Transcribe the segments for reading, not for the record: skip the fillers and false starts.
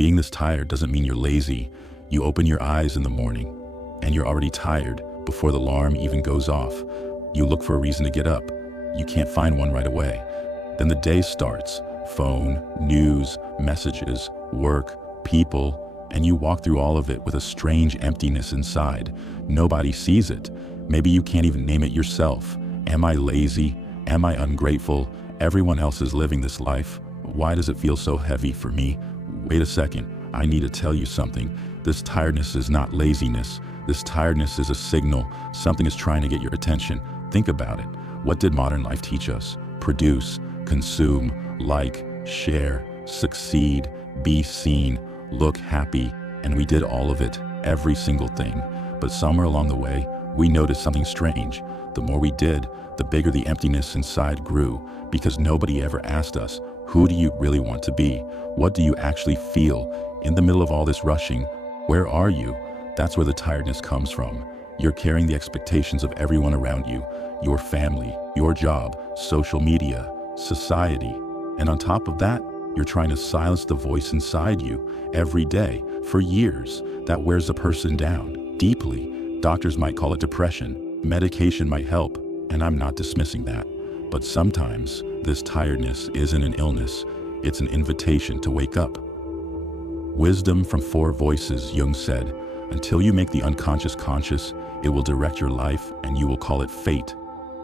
Being this tired doesn't mean you're lazy. You open your eyes in the morning and you're already tired before the alarm even goes off. You look for a reason to get up. You can't find one right away. Then the day starts. Phone, news, messages, work, people, and you walk through all of it with a strange emptiness inside. Nobody sees it. Maybe you can't even name it yourself. Am I lazy? Am I ungrateful? Everyone else is living this life. Why does it feel so heavy for me? Wait a second, I need to tell you something. This tiredness is not laziness. This tiredness is a signal. Something is trying to get your attention. Think about it. What did modern life teach us? Produce, consume, like, share, succeed, be seen, look happy, and we did all of it, every single thing. But somewhere along the way, we noticed something strange. The more we did, the bigger the emptiness inside grew, because nobody ever asked us, who do you really want to be? What do you actually feel? In the middle of all this rushing, where are you? That's where the tiredness comes from. You're carrying the expectations of everyone around you, your family, your job, social media, society. And on top of that, you're trying to silence the voice inside you every day for years. That wears a person down deeply. Doctors might call it depression. Medication might help, and I'm not dismissing that. But sometimes this tiredness isn't an illness. It's an invitation to wake up. Wisdom from four voices, Jung said. Until you make the unconscious conscious, it will direct your life and you will call it fate.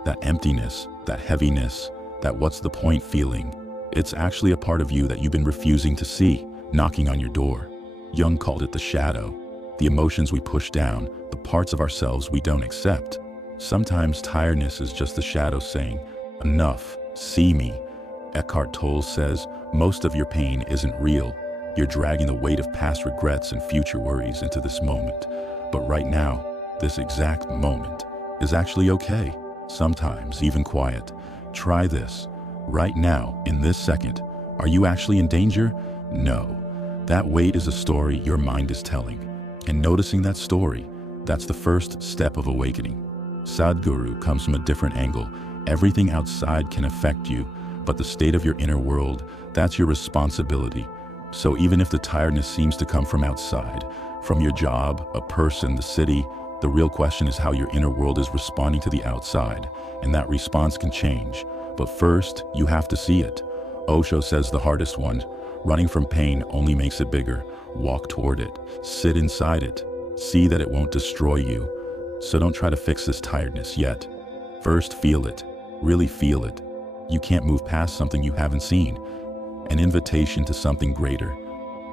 That emptiness, that heaviness, that what's the point feeling, it's actually a part of you that you've been refusing to see, knocking on your door. Jung called it the shadow, the emotions we push down, the parts of ourselves we don't accept. Sometimes tiredness is just the shadow saying, enough, see me. Eckhart Tolle says, most of your pain isn't real. You're dragging the weight of past regrets and future worries into this moment. But right now, this exact moment is actually okay. Sometimes even quiet. Try this. Right now, in this second, are you actually in danger? No. That weight is a story your mind is telling. And noticing that story, that's the first step of awakening. Sadhguru comes from a different angle. Everything outside can affect you, but the state of your inner world, that's your responsibility. So even if the tiredness seems to come from outside, from your job, a person, the city, the real question is how your inner world is responding to the outside, and that response can change. But first, you have to see it. Osho says the hardest one, running from pain only makes it bigger. Walk toward it, sit inside it, see that it won't destroy you. So don't try to fix this tiredness yet. First, feel it, really feel it. You can't move past something you haven't seen. An invitation to something greater.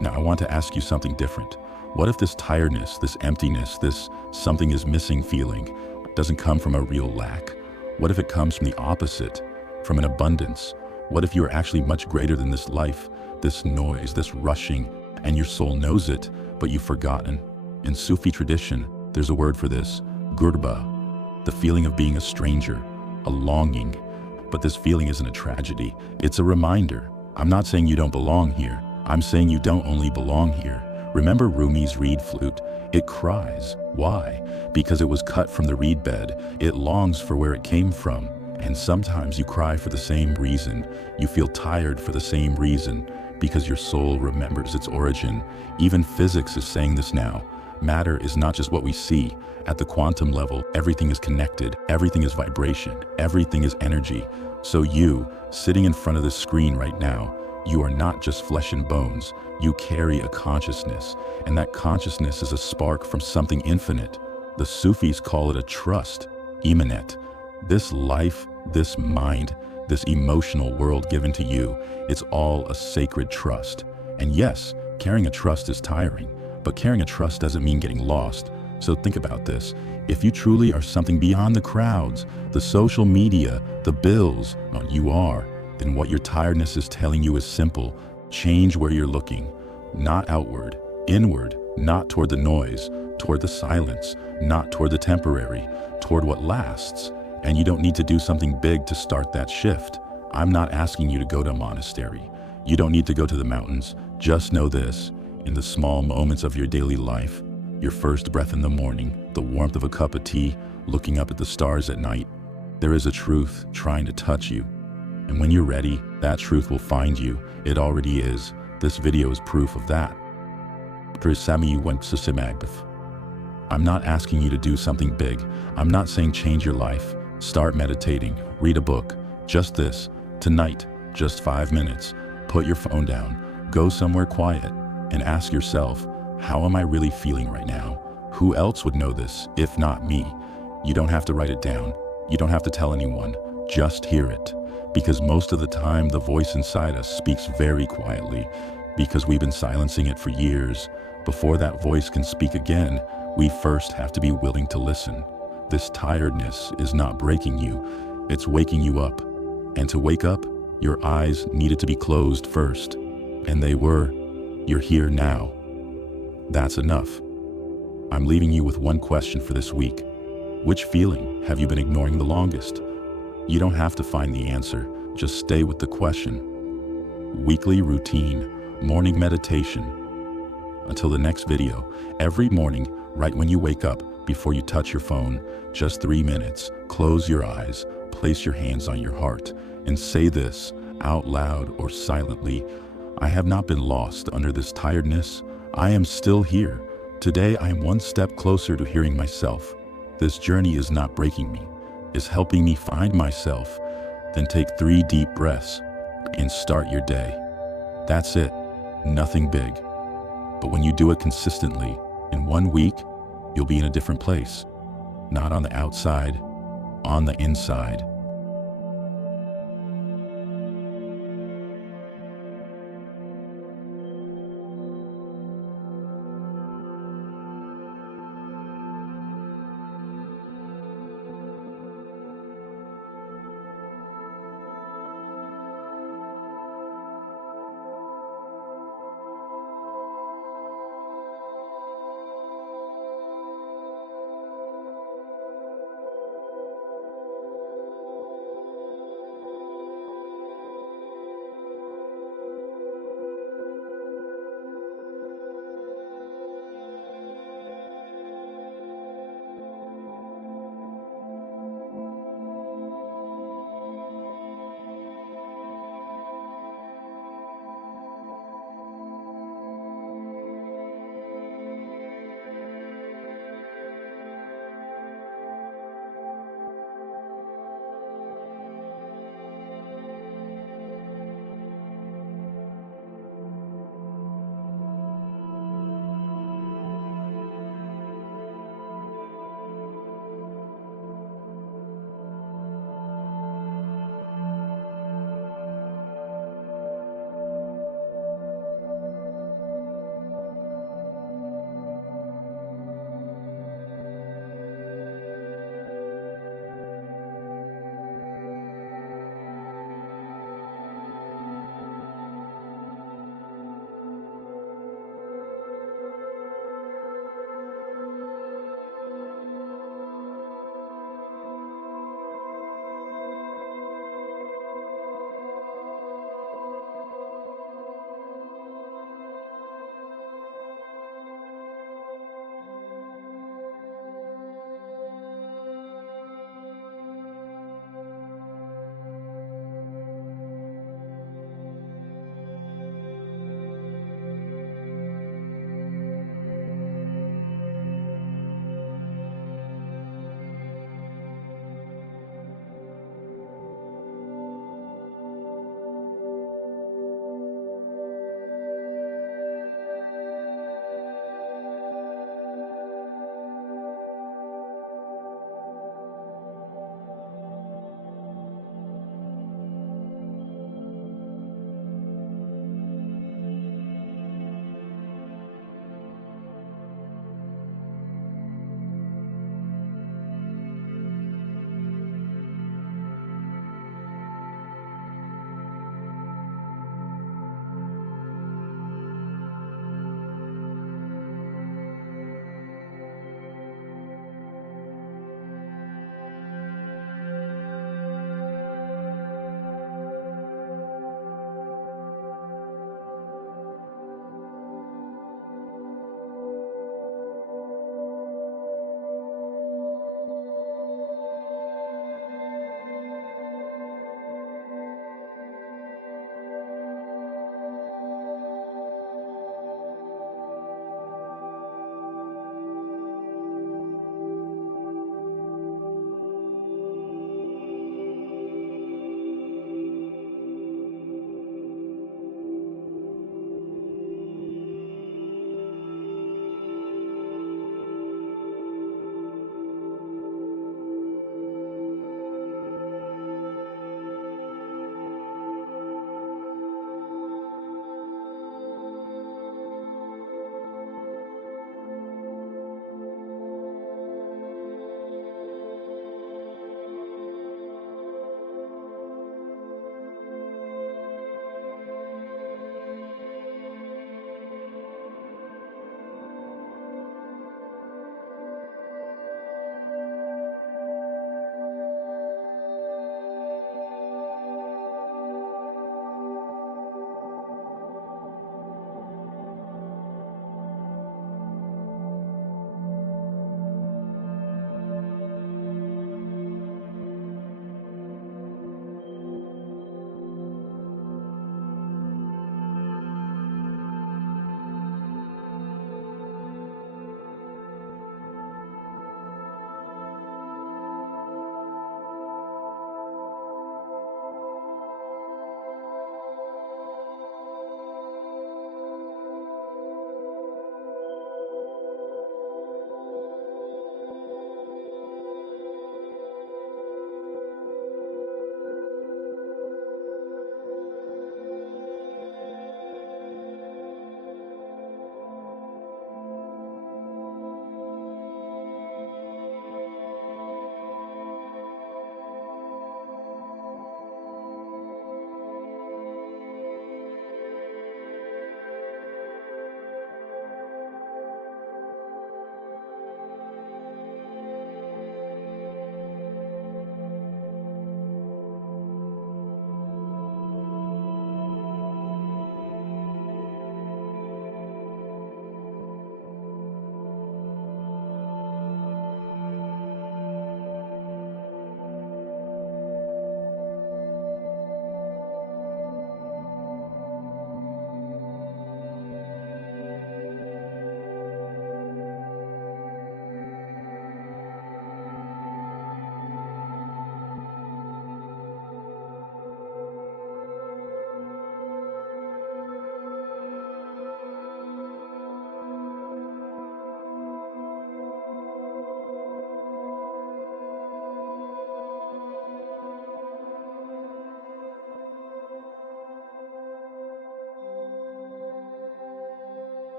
Now I want to ask you something different. What if this tiredness, this emptiness, this something is missing feeling doesn't come from a real lack? What if it comes from the opposite, from an abundance? What if you are actually much greater than this life, this noise, this rushing, and your soul knows it, but you've forgotten? In Sufi tradition, there's a word for this, gurba, the feeling of being a stranger, a longing. But this feeling isn't a tragedy, it's a reminder. I'm not saying you don't belong here. I'm saying you don't only belong here. Remember Rumi's reed flute? It cries. Why? Because it was cut from the reed bed. It longs for where it came from. And sometimes you cry for the same reason. You feel tired for the same reason, because your soul remembers its origin. Even physics is saying this now. Matter is not just what we see. At the quantum level, everything is connected. Everything is vibration. Everything is energy. So you, sitting in front of this screen right now, you are not just flesh and bones. You carry a consciousness, and that consciousness is a spark from something infinite. The Sufis call it a trust, imanet. This life, this mind, this emotional world given to you, it's all a sacred trust. And yes, carrying a trust is tiring, but carrying a trust doesn't mean getting lost. So think about this. If you truly are something beyond the crowds, the social media, the bills, well, you are, then what your tiredness is telling you is simple. Change where you're looking, not outward, inward, not toward the noise, toward the silence, not toward the temporary, toward what lasts. And you don't need to do something big to start that shift. I'm not asking you to go to a monastery. You don't need to go to the mountains. Just know this, in the small moments of your daily life, your first breath in the morning, the warmth of a cup of tea, looking up at the stars at night, there is a truth trying to touch you. And when you're ready, that truth will find you. It already is. This video is proof of that. Sami went to Simagdif. I'm not asking you to do something big. I'm not saying change your life. Start meditating, read a book. Just this, tonight, just 5 minutes. Put your phone down, go somewhere quiet, and ask yourself, how am I really feeling right now? Who else would know this, if not me? You don't have to write it down. You don't have to tell anyone. Just hear it. Because most of the time, the voice inside us speaks very quietly, because we've been silencing it for years. Before that voice can speak again, we first have to be willing to listen. This tiredness is not breaking you, it's waking you up. And to wake up, your eyes needed to be closed first. And they were. You're here now. That's enough. I'm leaving you with one question for this week. Which feeling have you been ignoring the longest? You don't have to find the answer, just stay with the question. Weekly routine, morning meditation. Until the next video, every morning, right when you wake up, before you touch your phone, just 3 minutes, close your eyes, place your hands on your heart, and say this, out loud or silently, I have not been lost under this tiredness. I am still here. Today I am one step closer to hearing myself. This journey is not breaking me, it's helping me find myself. Then take 3 deep breaths and start your day. That's it, nothing big. But when you do it consistently, in 1 week, you'll be in a different place. Not on the outside, on the inside.